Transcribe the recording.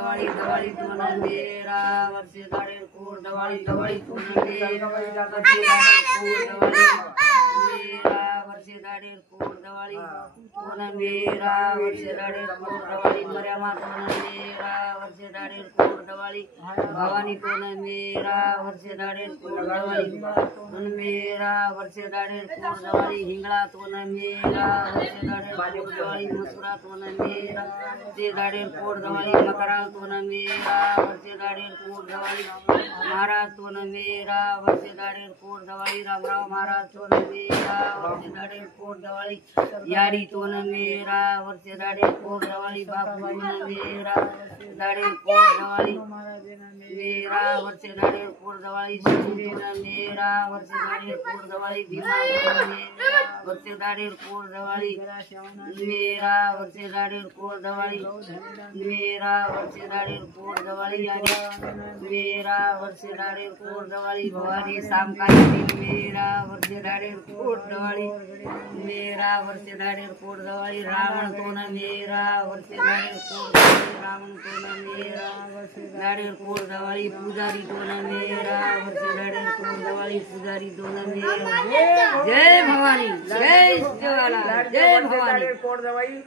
दवाळी दवाळी तोन मेरा वर्षे दाडेर कोड दवाळी दवाळी तोन मेरा वर्षे दाडेर कोड दवाळी मेरा वर्षे दाडेर कोड दवाळी तोन मेरा वर्षे दाडेर कोड दवाळी मर्यामा तोन मेरा वर्षे दाडेर कोड दवाळी भवानी तोन मेरा वर्षे दाडेर कोड दवाळी तोन मेरा वर्षे दाडेर कोड दवाळी हिंगळा तोन मेरा वर्षे दाडेर कोड दवाळी मथुरा तोन मेरा वर्षे दाडेर कोड दवाळी मकराल तोन मेरा वर्षे दाडेर कोड दवाळी महाराज तोन मेरा वर्षे दाडेर कोड दवाळी रामराव महाराज तोन मेरा वर्षे दाडेर कोड दवाळी याडी तोन मेरा वर्षे दाडेर कोड दवाळी बापू तोन मेरा दाडेर कोड दवाळी मेरा वर्षे दाडेर कोड दवाळी तोन मेरा वर्षे दाडेर कोड दवाळी भीमा तोन मेरा वर्षे दाडेर कोड दवाळी मेरा वर्षे दाडेर कोड दवाळी मेरा वर्षे दाडेर कोड दवाळी मेरा वर्षे दाडेर कोड दवाळी भवानी सामकाई मेरा वर्षे दाडेर कोड दवाळी मेरा वर्षे दाडेर कोड दवाळी रावण तोन मेरा वर्षे दाडेर कोड दवाळी रावण तोन मेरा वर्षे दाडेर कोड दवाळी पुजारी तोन मेरा वर्षे दाडेर कोड दवाळी पुजारी तोन मेरा जय भवानी जय शिवाला जय भवानी कोड दवाळी